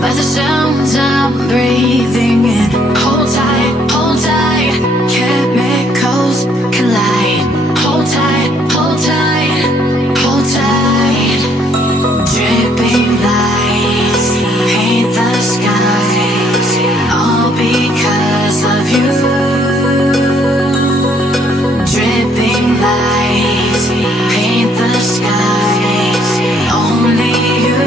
by the sounds I'm breathing in. Hold tight, chemicals collide. Hold tight, hold tight, hold tight. Dripping lights paint the skies, all because of you. Dripping lights paint the skies, only you.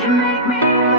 So you make me